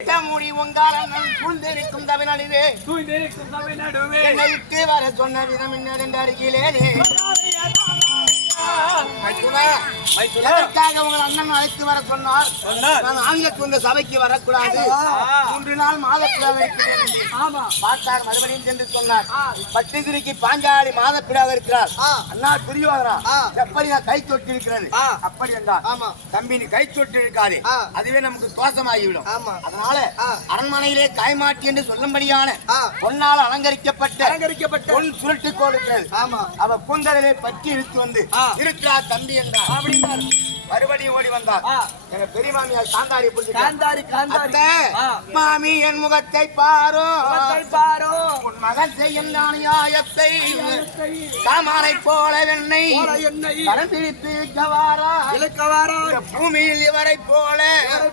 முடி உங்காலங்கள் சூழ்ந்திருக்கும் தமிழ்நாடுவே தூய்ந்திருக்கும் தமிழ்நடுவே என்னை விட்டு வர சொன்ன விதம் என்னதென்று அருகிலேனே. எதற்காக உங்கள் அண்ணன் அழைத்து வர சொன்னார்? சொன்னார். நான் ஆண்களுக்கு இந்த சபைக்கு வரக்கூடாது. மூன்று நாள் மாதப்பிடாக. ஆமா. பார்த்தார் மறுபடியும் சென்று சொன்னார். பட்டிதிரிக்கு பாஞ்சாலி மாதப்பிடாக இருக்கிறார். அண்ணா துரியோதனா எப்படி நான் கை தொட்டு இருக்கிறது. அப்படி என்றார். ஆமா. தம்பி நீ கை தொட்டு இருக்காது. அதுவே நமக்கு தோஷமாகிவிடும். ஆமா. அதனால. அரண்மனையிலே காய்மாட்டி என்று சொல்லும்படியான. பொன்னால் அலங்கரிக்கப்பட்ட அலங்கரிக்கப்பட்ட பொன் சுருட்டு கோடுக்கள் ஆமா. அவ கூந்தலிலே பற்றி இழுத்து வந்து ஆ. இருக்கிறார் தம்பி என்றார். அப்படின்னார் மறுபடியும் ஓடி வந்தார். எங்க பெரிய மாமியார். காந்தாரி காந்தாரி ஆ. மாமி என் முகத்தை பாரோ. பாரோ. உன் மகன் செய்யும் நியாயத்தை காமாரை போல வெண்ணை கரம் பிடித்து கவாரா இலக்கவாரா இந்த பூமியில் இவரை போல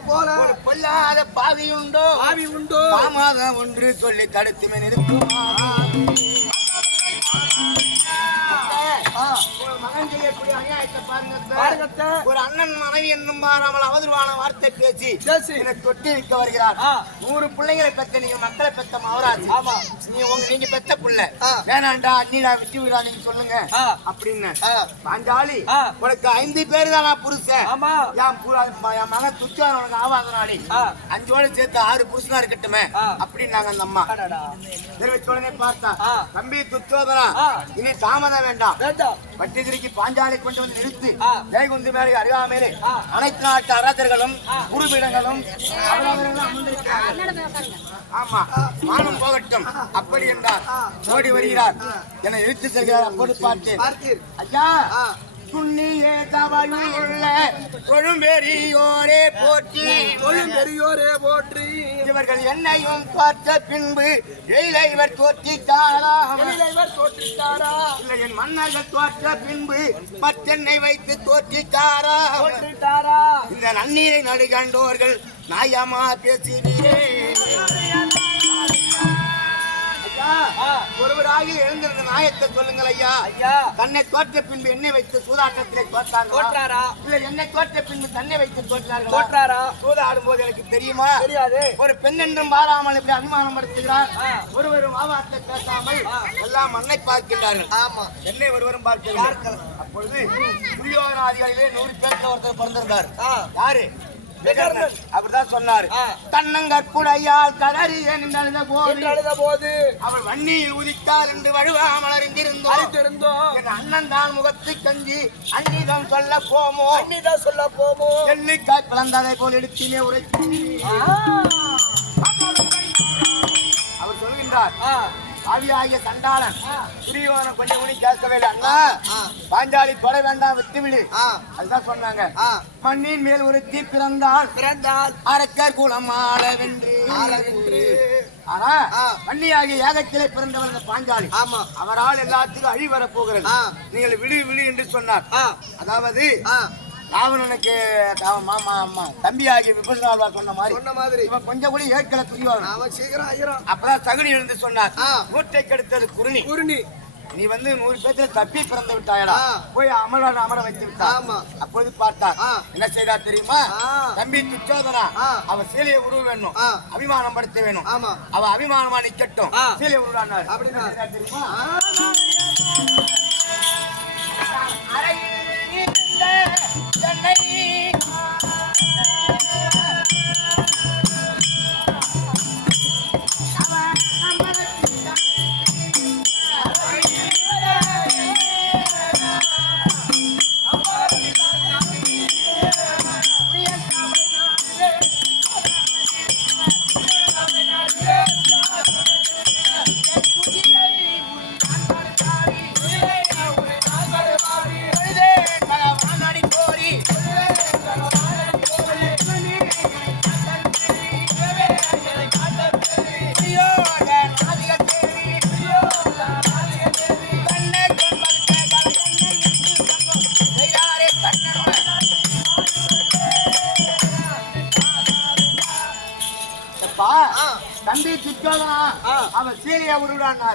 போல ஒரு பொல்லாத பாவியுண்டோ ஆவி உண்டோ? தாமாதம் ஒன்று சொல்லி தடுத்துமே நிறுத்துமா ஒரு மகன் செய்யக்கூடிய அநியாயத்தை பாருங்க ஒரு அண்ணன் மனைவி என்னும் பாராமல் அவதூறான வார்த்தை பேசி என்னை தொட்டி இருக்க வருகிறார். நூறு பிள்ளைகளை பெத்த நீங்க மக்களை பெத்த மவராஜ் ஆமா. நீ உங்க நீங்க பெத்த புள்ள. வேணாண்டா அண்ணிடா விட்டு விடா நீங்க சொல்லுங்க. அப்படின்னு. பாஞ்சாலி. உனக்கு ஐந்து பேர் தானா புருஷன் ஆமா என் என் மகன் துச்சான் உனக்கு ஆவாத நாடி ஆ. அஞ்சோட சேர்த்து ஆறு புருஷனா இருக்கட்டுமே. அப்படின்னாங்க அந்த அம்மா. தெரிவித்த உடனே பார்த்தா. தம்பி துச்சோதனா. இனி தாமதம் வேண்டாம் பட்டிதிரிக்கு பாஞ்சாலை கொண்டு வந்து நிறுத்தி. ஜெயகுந்தி மேலே அருகாமையிலே. அனைத்து நாட்டு அரசர்களும் குருபீடங்களும். ஆமா மானம் போகட்டும். அப்படி என்றார். ஓடி வருகிறார். என்னை இழுத்து செல்கிறார். அப்போது பார்த்தேன் ஐயா ஆ. துண்ணியே தவழுள்ள கொழும்பெரியோரே போற்றி. தொழும் பெரியோரே போற்றி. இவர்கள் என்னையும் பார்த்த பின்பு எயிலை இவர் தோற்றிட்டாரா? இவர் தோற்றிட்டாரா? இல்லை என் மன்னர்கள் தோற்ற பின்பு மற்றெண்ணை வைத்து தோற்றிட்டாரா? தோற்றிட்டாரா? இந்த நன்னீரை நடுகண்டோர்கள் நாயமா பேசினீரே ஐயா. ஒருவராக எழுந்திருந்த நாயத்தை சொல்லுங்கள் ஐயா. ஐயா. தன்னை தோற்ற பின்பு என்னை வைத்து சூதாட்டத்திலே தோற்றாங்க தோற்றாரா? இல்ல என்னை தோற்ற பின்பு தன்னை வைத்து தோற்றார்கள்? தோற்றாரா? சூதாடும் போது எனக்கு தெரியுமா? தெரியாது. ஒரு பெண் என்றும் பாராமல் இப்படி அபிமானம் படுத்துகிறார். ஒருவரும் மாவாத்தை பேசாமல். எல்லாம் மண்ணை பார்க்கின்றார்கள். ஆமா. என்னை ஒருவரும் பார்க்கவில்லை. அப்பொழுது துரியோதனாதிகளிலே நூறு பேருக்கு ஒருத்தர் பிறந்திருந்தார். யாரு. அப்படிதான் சொன்னாரு. ஆ. தன்னங்கற்புடையால் கதறி நின்றழுத போது. என்று அழுத போது. அவள் வன்னியில் உதித்தாள் என்று வழுவாமல் அறிந்திருந்தோம். அறிந்திருந்தோம். என் அண்ணன் தான் முகத்து கஞ்சி அன்னிதம் சொல்ல போமோ? அன்னிதான் சொல்ல போமோ? எள்ளிக்காய் பிளந்ததை போல் எடுத்திலே உரைத்து அவர் சொல்கின்றார் ஆவியாகிய சண்டாளன். ஆ. துரியோதனை கொஞ்சம் கூட கேட்கவே இல்லை. அண்ணா. பாஞ்சாலி தொலை வேண்டாம் விட்டு விடு. ஆ. அதுதான் சொன்னாங்க. மண்ணின் மேல் ஒரு தீ பிறந்தால் பிறந்தால் அரக்கர் குலம் ஆளவென்று. ஆளவென்று. ஆனா. மண்ணியாகிய ஏகத்திலே பிறந்தவர் இந்த பாஞ்சாலி. ஆமா. அவரால் எல்லாத்துக்கும் அழி வரப் போகிறது ஆ. நீங்கள் விடு விடு என்று சொன்னார். அதாவது ராவணனுக்கு மாமா அம்மா தம்பியாகிய விபசனால்வா சொன்ன மாதிரி சொன்ன மாதிரி இவன் கொஞ்சம் கூட ஏற்கல துரியோதனன் அவன் சீக்கிரம் ஆயிரம் அப்பதான் சகுனி எழுந்து சொன்னார். மூட்டை கெடுத்தது குருணி குருணி நீ வந்து நூறு பேத்துல தப்பி பிறந்து விட்டாயடா. போய் அமர அமர வைத்து விட்டா. அப்போது பார்த்தார் ஆ. என்ன செய்தார் தெரியுமா. தம்பி துச்சோதனா ஆ. அவன் சீலையை உருவ வேணும். அபிமானம் படுத்த வேணும் அவ அபிமானமா நிக்கட்டும் ஆ. சீலை உருவானார் தெரியுமா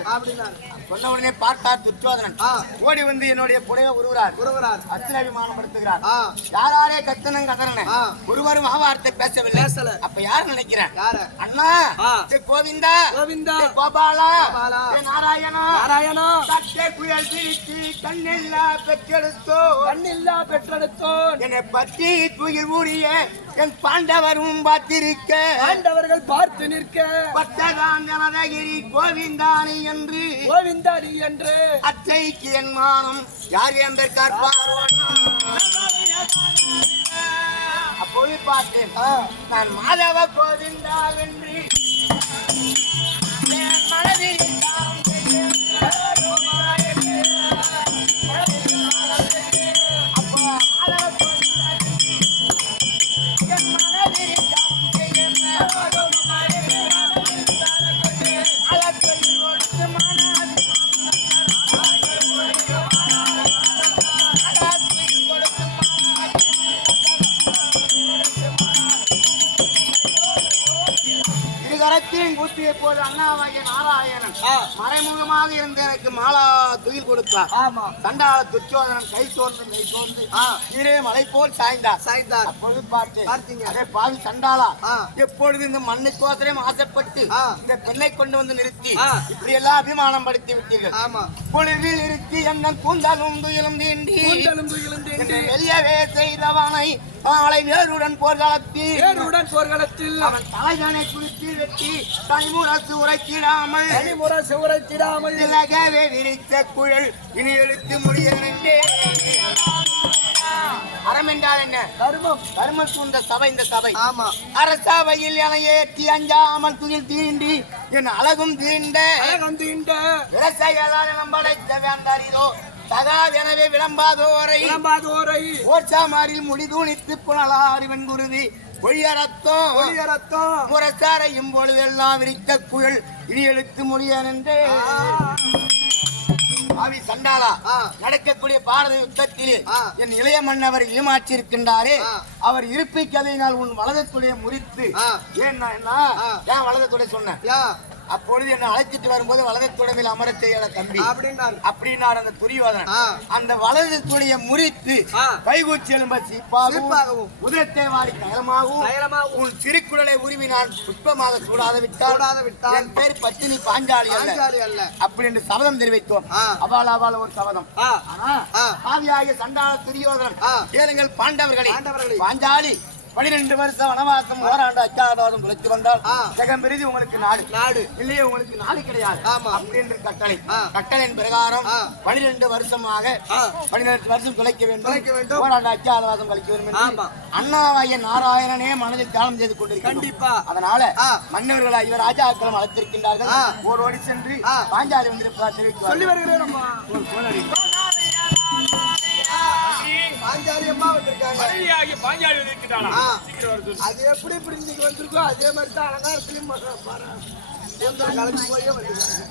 ஆ. தம்பி சொன்ன உடனே பார்த்தார் துச்சோதனன் ஆ. ஓடி வந்து என்னுடைய புடைய உருவுறார் உறவரார் அத்திரபிமானப்படுத்துகிறார் ஆ. யாராரே கத்தனங்க கதறன. ஒருவரும் ஆவார்த்தை பேசவில்லை. அப்ப யார் நினைக்கிறேன் யார? அண்ணா கோவிந்தா கோவிந்தா. கோபாலா நாராயணா. நாராயணா. சட்டை புயல் பிரித்து கண்ணெல்லா பெற்றெடுத்தோ கண்ணில்லா பெற்றெடுத்தோன். என்னை பற்றி துயில் ஊறிய என் பாண்டவரும் பார்த்திருக்க. ஆண்டவர்கள் பார்த்து நிற்க. பட்டதான் ஜனதகிரி கோவிந்தானி என்று கோவிந்தாடி என்று. அத்தைக்கு என் மானம். யார் என்று அப்போது பார்த்தேன். நான் மாதவ கோவிந்தா என் மனதில் கூட்டிய மறைமுகமாக இருந்த எனக்கு மாலா துயில் கொடுத்தார் ஆமா சண்டாள துச்சோதனன் கை சோர்ந்து கை சோர்ந்து. கீழே மலை போல் சாய்ந்தார் சாய்ந்தார் அப்பொழுது பார்த்தேன் பார்த்தீங்க. அதே பாவி ஆ. எப்பொழுது இந்த மண்ணுக்கோசரம் ஆசைப்பட்டு. இந்த பெண்ணை கொண்டு வந்து நிறுத்தி. இப்படி எல்லாம் அபிமானம் படுத்தி விட்டீர்கள் ஆமா பொழுதில் இருத்தி என்ன கூந்தாலும் துயிலும் தீண்டி வெளியவே செய்தவனை ஆளை வேருடன் போர்க்களத்தி வேறுடன் போர்க்களத்தில் அவன் தலைகனை குளித்து வெட்டி கைமுரசு உரைக்கிடாமல் தனிமுறை செவரைத்திடாமல் இலகவே விரித்த குழல் இனி எழுத்து முடியனே அறம் என்றால் என்ன? தர்மம் தர்மம் சூழ்ந்த சபை இந்த சபை. ஆமா. அரசபையில் என ஏற்றி அஞ்சாமல் துயில் தீண்டி என் அழகும் தீண்ட அழகம் தீண்ட. விவசாயிகளால் நம்படைத்த வேண்டாரிலோ தகாவெனவே விளம்பாதோரை. விளம்பாதோரை. ஓர்ச்சாமாரில் முடிதூணித்து புனலாறு வெண்குருதி ஒழியரத்தம் ஒளியரத்தம் முரசாரையும் பொழுதெல்லாம் விரித்த குழல் இனி எழுத்து முடியனென்றே ஆவி சண்டாளா. நடக்கக்கூடிய பாரத யுத்தத்திலே. என் இளைய மன்னவர் ஏமாற்றி இருக்கின்றாரே. அவர் இருப்பை கதையினால் உன் வலது துடைய முறித்து. ஏன் நான். ஏன் வலது துடை சொன்னேன் யா அப்பொழுது என்னை அழைச்சிட்டு வரும்போது வலது துடைமையில் அமரச் செய்யல தம்பி அப்படின்னாரு அந்த துரியோதனன். அந்த வலது துடைய முறித்து. கைகூச்சி எலும்ப சீப்பாகவும். உதரத்தை வாடி கயலமாகவும் உன் சிறுக்குடலை உருவி நான் புஷ்பமாக சூடாத விட்டால் விட்டால் என் பேர் பத்தினி பாஞ்சாலி அல்ல அப்படி என்று சபதம் தெரிவித்தோம் ஆ. அவால் அவால் ஒரு சபதம் ஆ ஆனா ஆ. ஆவியாகிய சண்டாள துரியோதனன் பாண்டவர்களே பாண்டவர்களே. பாஞ்சாலி பனிரெண்டு வருஷம் வனவாசம் ஓராண்டு அச்சாதாரம் துளைத்து வந்தால். ஜெகம்பிரிதி உங்களுக்கு நாடு நாடு இல்லையே உங்களுக்கு நாடு கிடையாது ஆமா. அப்படி என்று கட்டளை. கட்டளையின் பிரகாரம். பனிரெண்டு வருஷமாக ஆ. பன்னிரண்டு வருஷம் துளைக்க வேண்டும். ஓராண்டு அச்சாதாரம் கழிக்க வேண்டும் அண்ணாவாய நாராயணனே மனதில் தியானம் செய்து கொண்டிருக்கிறார் கண்டிப்பா அதனால. மன்னர்கள் இவர் ராஜாக்களும் அழைத்திருக்கின்றார்கள் ஆ. ஓடோடி சென்று. பாஞ்சாலி வந்திருப்பதாக தெரிவித்து சொல்லி வருகிறேன் பாஞ்சாலி அம்மா வந்திருக்காங்க. மனைவியாகிய பாஞ்சாலி. சீக்கிரம் வர சொல்லு. அது எப்படி இப்படி இன்னைக்கு வந்திருக்கோ அதே மாதிரி தான் வர- கூந்தல் கலந்து போயே வந்திருக்காங்க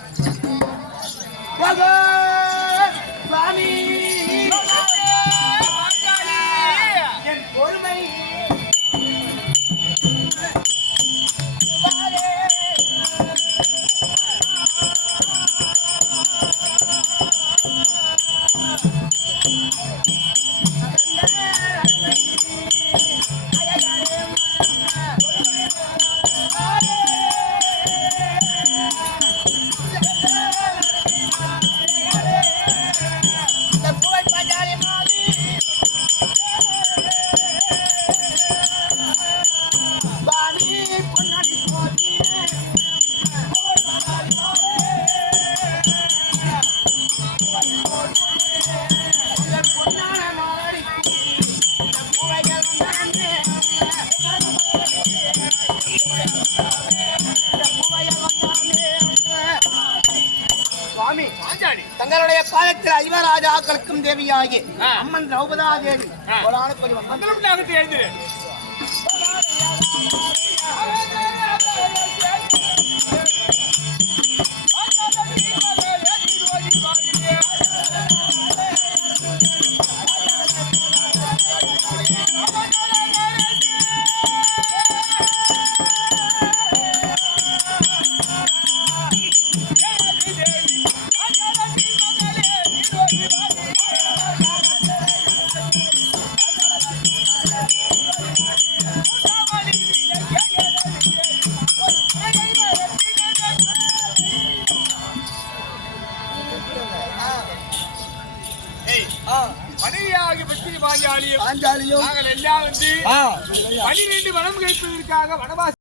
தங்களுடைய காலத்தில் ஐவராஜாக்களுக்கும் தேவியாகி. அம்மன் திரௌபதா தேவி. மங்களம் பத்திரி பாஞ்சாலியும் வனம் கேட்பதற்காக வனவாசி